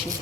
شيء.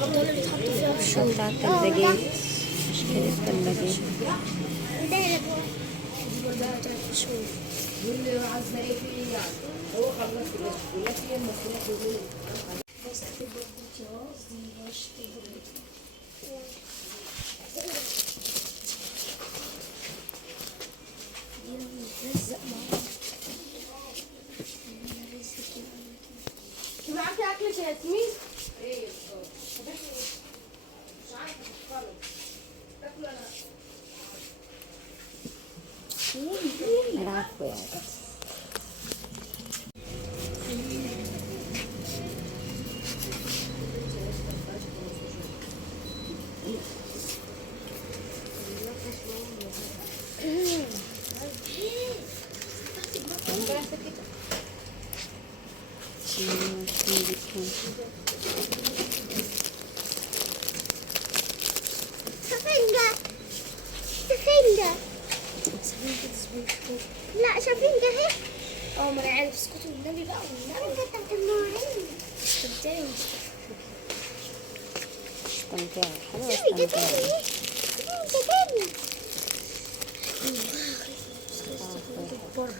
دول اللي بيتحطوا فيها في الشغل. بتاع الثلاجات، أشكال الثلاجات. ده اللي بتاعت الشغل. معاكي اكل يا ياسمين؟ العفو يا عزيزي. سفنجة سفنجة لا سفنجة اهي. اه ما انا عارف، اسكتوا والنبي بقى والنبي. استمتعي استمتعي، حلوة سفنجة استمتعي. تاني سفنجة تاني. بره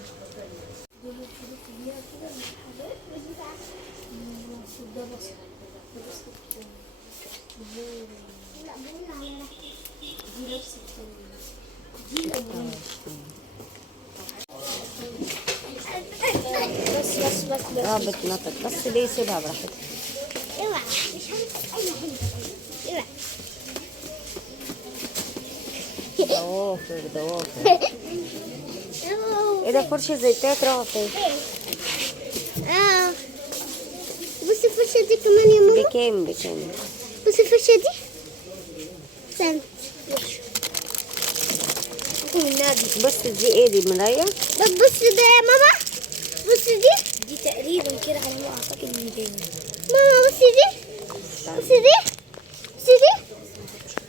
لا بقول على دي نفس بس اه بتنطط، بس ليه سيبها براحتها. اوعى مش هنسى اي حاجة. اوعى ضوافر ضوافر. ايه ده فرشة زيتية تروح فين؟ اه بصي الفرشة دي كمان يا ماما. بكام بكام؟ بصي الفرشة دي. استنى والنبي. بص دي ايه دي، مراية؟ طب بصي ده يا ماما. بصي دي تقريبا كده على ما اعتقد ان دي. ماما. بصي دي. بصي دي. بصي دي.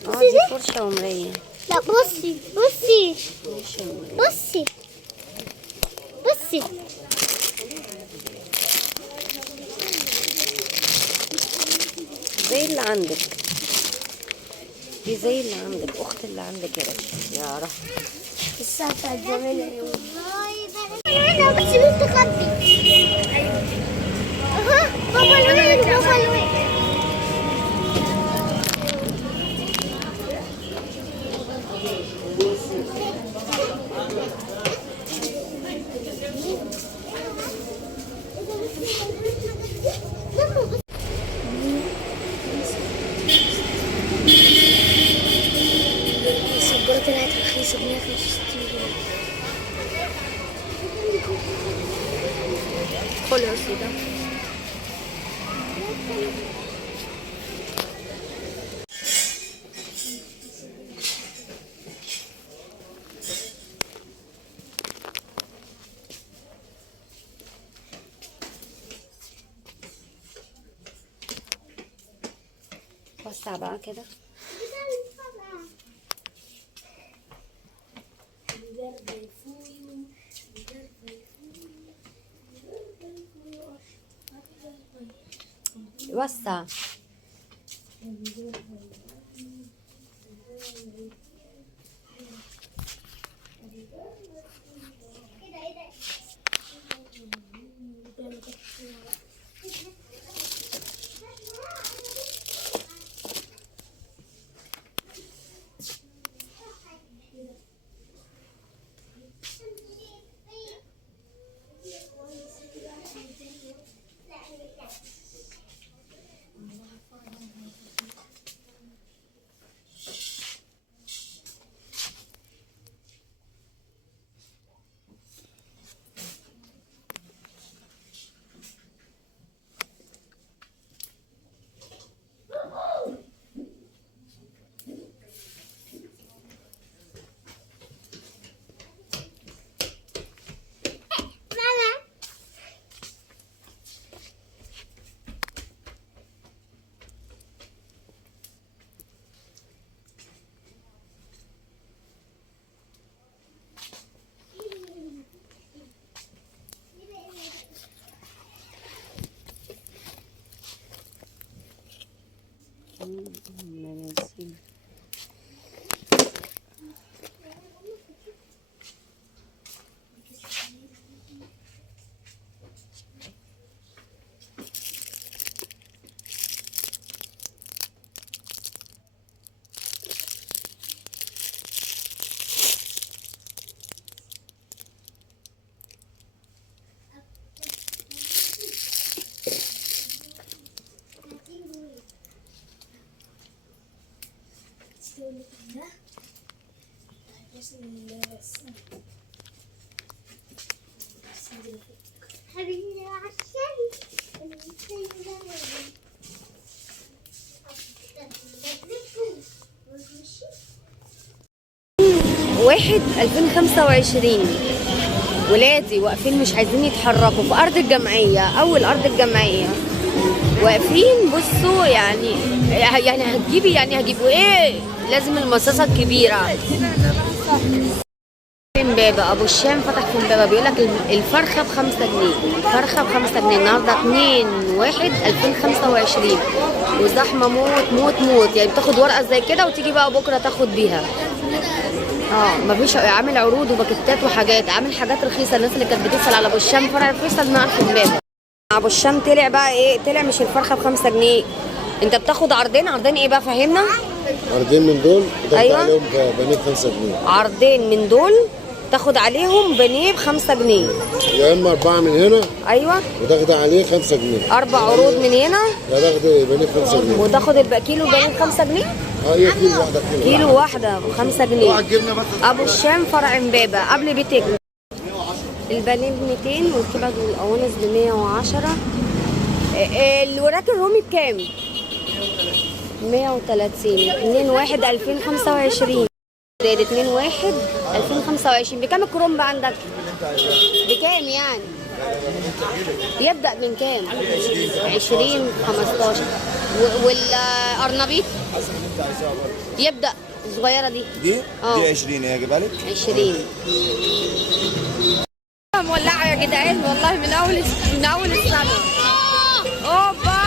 اه دي فرشة ومراية. لا بصي بصي فرشة ومراية. بصي بصي. زي اللي عندك دي، زي اللي عندك، اخت اللي عندك يا باشا يا رب. الساعة بتاعت زمان اليوم. انا بس مستخبي. اها بابا الوين بابا الوين. السجارة طلعت رخيصة ب 165 جنيه. خلاص ده وسع بقى كده. وسع. حبيبي عشان واحد 2025 ولادي واقفين مش عايزين يتحركوا في ارض الجمعيه، اول ارض الجمعيه واقفين. بصوا يعني هتجيبي، يعني هجيبوا ايه؟ لازم المصاصه الكبيره. في امبابه ابو الشام فتح في امبابه، بيقول لك الفرخه ب5 جنيه، الفرخه ب5 جنيه النهارده 2/1/2025 وزحمه موت موت موت. يعني بتاخد ورقه زي كده وتيجي بقى بكره تاخد بيها. مفيش، عامل عروض وباكيتات وحاجات، عامل حاجات رخيصه. الناس اللي كانت بتسال على ابو الشام فرع فيصل نقر في امبابه، ابو الشام طلع بقى ايه؟ طلع مش الفرخه ب5 جنيه، انت بتاخد عرضين. عرضين ايه بقى؟ فهمنا. عرضين من دول تاخد أيوة. عليهم بانيه ب5 جنيه. عرضين من دول تاخد عليهم بانيه ب5 جنيه، يا اما 4 من هنا ايوه وتاخد عليه 5 جنيه. 4 عروض من هنا يا تاخد بانيه ب5 جنيه وتاخد كيلو بانيه ب5 جنيه. هي كيلو واحده. كيلو واحده ب5 جنيه. ابو الشام فرع امبابه قبل بيتك. البانيه ب200 والكبد والقوانص ب110. الوراك الرومي بكام؟ 130. 2/1/2025 زائد 2/1/2025. بكام الكرنب عندك؟ بكام يعني؟ يبدأ من كام؟ 20 15. والقرنبيط يبدأ الصغيرة دي؟ دي 20 ايه اجيبها لك؟ 20. مولعة يا جدعان والله من أول السنة. اوبا